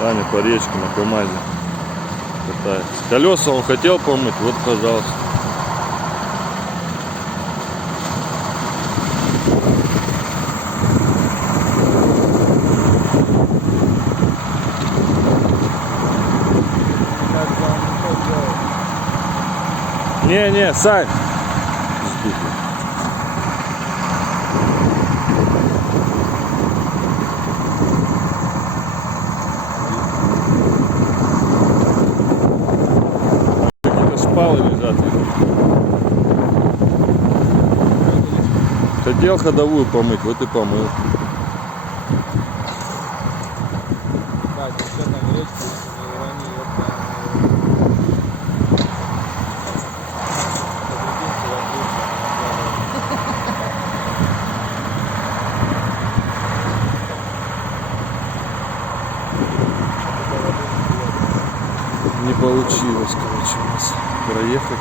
Таня по речке на КамАЗе катается. Колеса он хотел помыть, вот пожалуйста. Не, Сань. Какие-то шпалы лежат. Хотел ходовую помыть, вот и помыл. Не получилось, короче, у нас проехать.